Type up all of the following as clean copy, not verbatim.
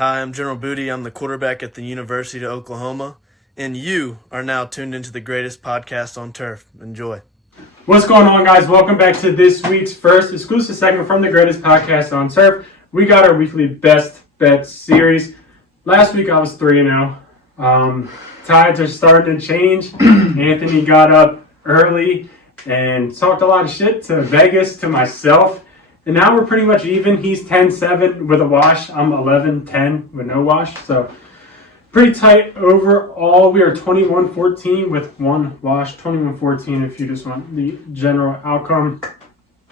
Hi, I'm General Booty. I'm the quarterback at the University of Oklahoma, and you are now tuned into the greatest podcast on turf. Enjoy. What's going on, guys? Welcome back to this week's first exclusive segment from the greatest podcast on turf. We got our weekly best bet series. Last week I was 3-0. Tides are starting to change. Anthony got up early and talked a lot of shit to Vegas, to myself. And now we're pretty much even. He's 10-7 with a wash. I'm 11-10 with no wash. So pretty tight overall. We are 21-14 with one wash. 21-14 if you just want the general outcome.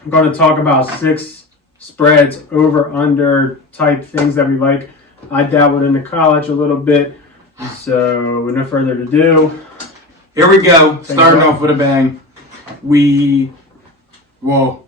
I'm going to talk about 6 spreads, over, under type things that we like. I dabbled into college a little bit. So with no further ado. Here we go. Starting off with a bang.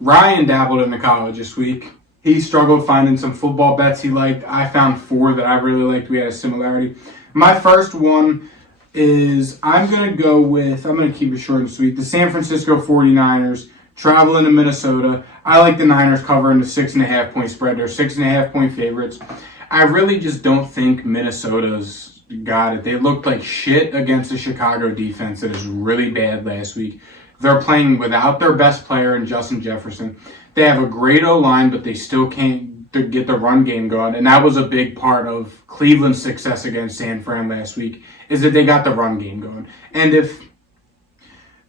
Ryan dabbled into college this week. He struggled finding some football bets he liked. I found 4 that I really liked. We had a similarity. My first one is I'm going to keep it short and sweet. The San Francisco 49ers traveling to Minnesota. I like the Niners covering the 6.5 point spread. They're 6.5 point favorites. I really just don't think Minnesota's got it. They looked like shit against the Chicago defense that is really bad last week. They're playing without their best player in Justin Jefferson. They have a great O-line, but they still can't get the run game going. And that was a big part of Cleveland's success against San Fran last week, is that they got the run game going. And if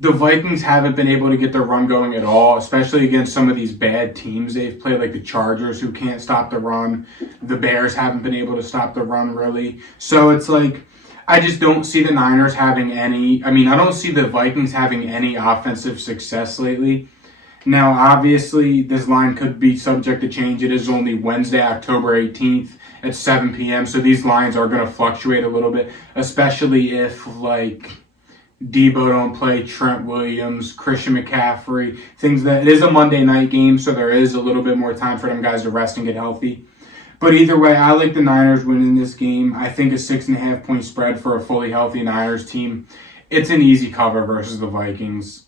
the Vikings haven't been able to get their run going at all, especially against some of these bad teams they've played, like the Chargers, who can't stop the run. The Bears haven't been able to stop the run, really. So it's like, I just don't see the Niners having I don't see the Vikings having any offensive success lately. Now, obviously, this line could be subject to change. It is only Wednesday, October 18th at 7 p.m., so these lines are going to fluctuate a little bit, especially if, Debo don't play, Trent Williams, Christian McCaffrey, things that... It is a Monday night game, so there is a little bit more time for them guys to rest and get healthy. But either way, I like the Niners winning this game. I think a 6.5 point spread for a fully healthy Niners team, it's an easy cover versus the Vikings.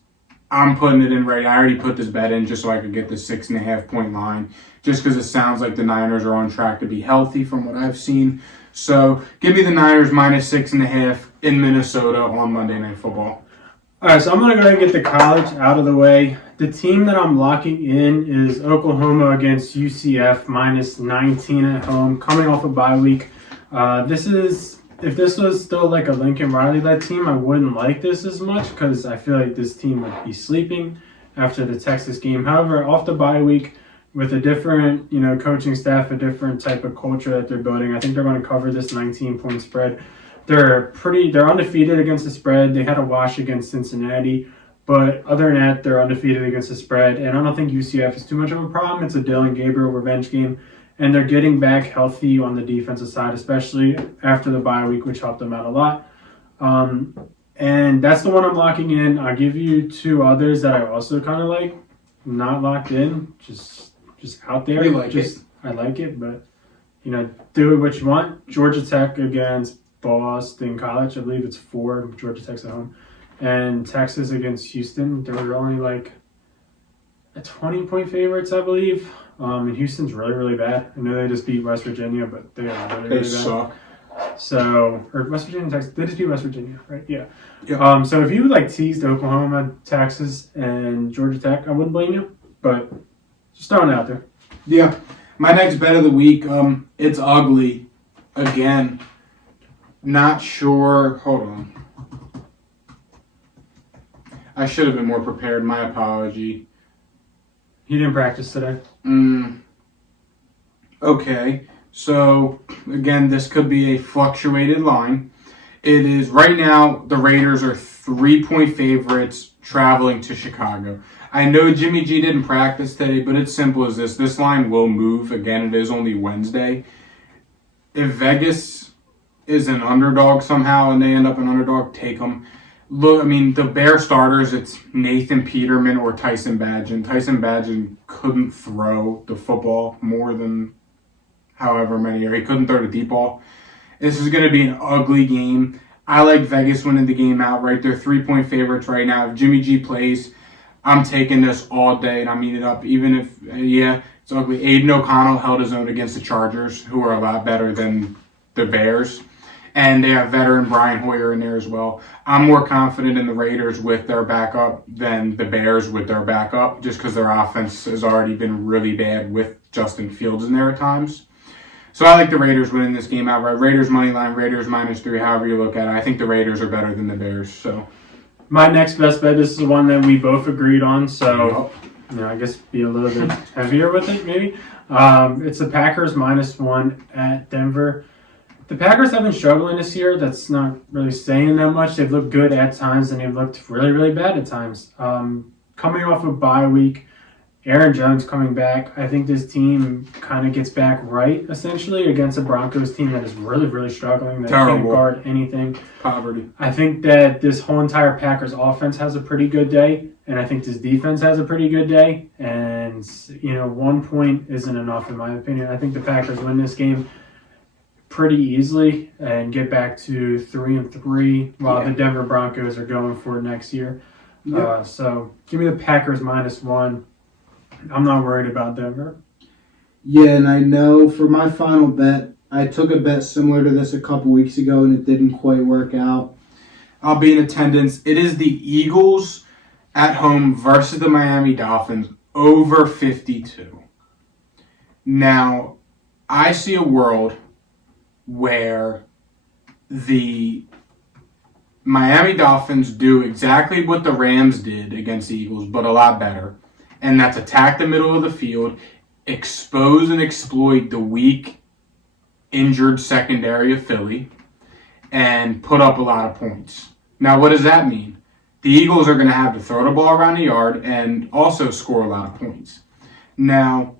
I'm putting it in right. I already put this bet in just so I could get the 6.5 point line, just because it sounds like the Niners are on track to be healthy from what I've seen. So give me the Niners minus 6.5 in Minnesota on Monday Night Football. All right, so I'm going to go ahead and get the college out of the way. The team that I'm locking in is Oklahoma against UCF, minus 19 at home, coming off a bye week. If this was still like a Lincoln Riley-led team, I wouldn't like this as much because I feel like this team would be sleeping after the Texas game. However, off the bye week, with a different coaching staff, a different type of culture that they're building, I think they're going to cover this 19-point spread. They're undefeated against the spread. They had a wash against Cincinnati. But other than that, they're undefeated against the spread. And I don't think UCF is too much of a problem. It's a Dylan Gabriel revenge game. And they're getting back healthy on the defensive side, especially after the bye week, which helped them out a lot. And that's the one I'm locking in. I'll give you 2 others that I also kind of like. Not locked in, just out there. You like it. I like it, but, do what you want. Georgia Tech against Boston College. I believe it's 4. Georgia Tech's at home. And Texas against Houston. They were only like a 20-point favorites, I believe. And Houston's really, really bad. I know they just beat West Virginia, but they are really, really bad. Suck. So, or West Virginia and Texas. They just beat West Virginia, right? Yeah. Yep. So if you teased Oklahoma, Texas, and Georgia Tech, I wouldn't blame you. But just throwing it out there. Yeah. My next bet of the week, it's ugly. Again. Not sure. Hold on. I should have been more prepared. My apology. You didn't practice today? Okay. So, again, this could be a fluctuated line. It is, right now, the Raiders are 3-point favorites traveling to Chicago. I know Jimmy G didn't practice today, but it's simple as this. This line will move. Again, it is only Wednesday. If Vegas is an underdog somehow and they end up an underdog, take them. Look, the Bear starters, it's Nathan Peterman or Tyson Bagent. Tyson Bagent couldn't throw the football more than however many, or he couldn't throw the deep ball. This is going to be an ugly game. I like Vegas winning the game outright. They're 3-point favorites right now. If Jimmy G plays, I'm taking this all day, and I'm eating it up. Even if, It's ugly. Aiden O'Connell held his own against the Chargers, who are a lot better than the Bears. And they have veteran Brian Hoyer in there as well. I'm more confident in the Raiders with their backup than the Bears with their backup, just because their offense has already been really bad with Justin Fields in there at times. So I like the Raiders winning this game outright. Raiders money line, Raiders -3, however you look at it. I think the Raiders are better than the Bears. So My next best bet, this is the one that we both agreed on, so I guess be a little bit heavier with it, maybe. It's the Packers -1 at Denver. The Packers have been struggling this year. That's not really saying that much. They've looked good at times, and they've looked really, really bad at times. Coming off a bye week, Aaron Jones coming back, I think this team kind of gets back right, essentially, against a Broncos team that is really, really struggling. They can't guard anything. Poverty. I think that this whole entire Packers offense has a pretty good day, and I think this defense has a pretty good day. And, 1 point isn't enough, in my opinion. I think the Packers win this game pretty easily and get back to 3-3 while the Denver Broncos are going for next year. Yep. So give me the Packers -1. I'm not worried about Denver. Yeah, and I know for my final bet, I took a bet similar to this a couple weeks ago, and it didn't quite work out. I'll be in attendance. It is the Eagles at home versus the Miami Dolphins over 52. Now, I see a world where the Miami Dolphins do exactly what the Rams did against the Eagles, but a lot better. And that's attack the middle of the field, expose and exploit the weak, injured secondary of Philly, and put up a lot of points. Now, what does that mean? The Eagles are going to have to throw the ball around the yard and also score a lot of points. Now,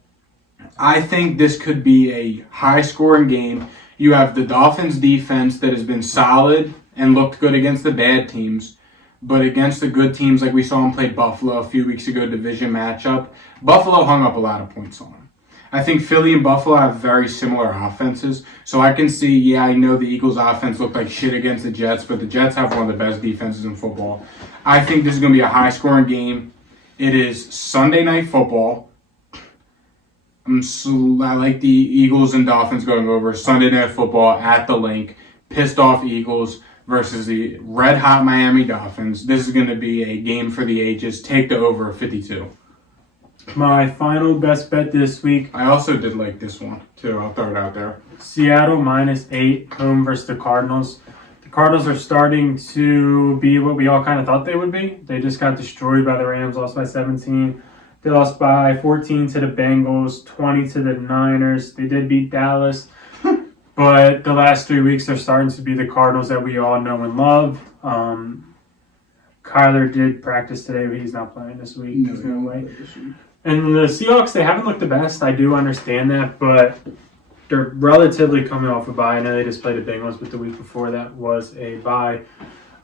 I think this could be a high-scoring game. You have the Dolphins' defense that has been solid and looked good against the bad teams. But against the good teams, like we saw them play Buffalo a few weeks ago, division matchup, Buffalo hung up a lot of points on them. I think Philly and Buffalo have very similar offenses. So I can see, I know the Eagles' offense looked like shit against the Jets, but the Jets have one of the best defenses in football. I think this is going to be a high-scoring game. It is Sunday Night Football. I like the Eagles and Dolphins going over Sunday Night Football at the Link. Pissed off Eagles versus the red-hot Miami Dolphins. This is going to be a game for the ages. Take the over 52. My final best bet this week. I also did like this one, too. I'll throw it out there. Seattle -8, home versus the Cardinals. The Cardinals are starting to be what we all kind of thought they would be. They just got destroyed by the Rams, lost by 17. They lost by 14 to the Bengals, 20 to the Niners. They did beat Dallas. But the last 3 weeks, they're starting to be the Cardinals that we all know and love. Kyler did practice today, but he's not playing this week. There's no way. And the Seahawks, they haven't looked the best. I do understand that, but they're relatively coming off a bye. I know they just played the Bengals, but the week before that was a bye.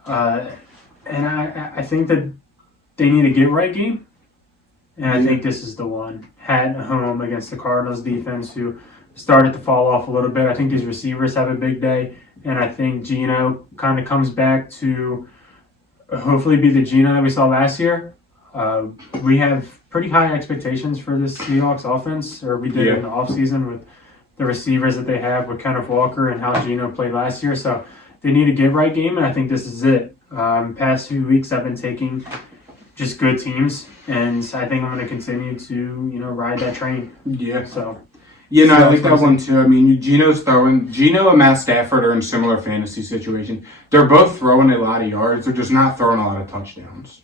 And I think that they need a get-right game. And I think this is the one. At home against the Cardinals defense, who started to fall off a little bit. I think these receivers have a big day, and I think Geno kind of comes back to hopefully be the Geno that we saw last year. We have pretty high expectations for this Seahawks offense, or we did in the offseason with the receivers that they have with Kenneth Walker and how Geno played last year. So they need a get-right game, and I think this is it. Past few weeks I've been taking just good teams, and I think I'm going to continue to, ride that train. Yeah. So... I like that one too. I mean, Geno and Matt Stafford are in similar fantasy situations. They're both throwing a lot of yards. They're just not throwing a lot of touchdowns.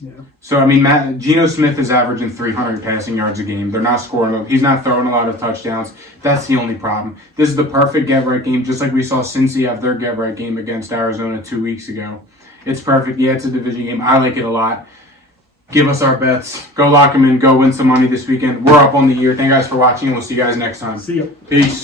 Yeah. So, I mean, Geno Smith is averaging 300 passing yards a game. They're not scoring. He's not throwing a lot of touchdowns. That's the only problem. This is the perfect get-right game, just like we saw Cincy have their get-right game against Arizona 2 weeks ago. It's perfect. Yeah, it's a division game. I like it a lot. Give us our bets. Go lock them in. Go win some money this weekend. We're up on the year. Thank you guys for watching, and we'll see you guys next time. See you. Peace.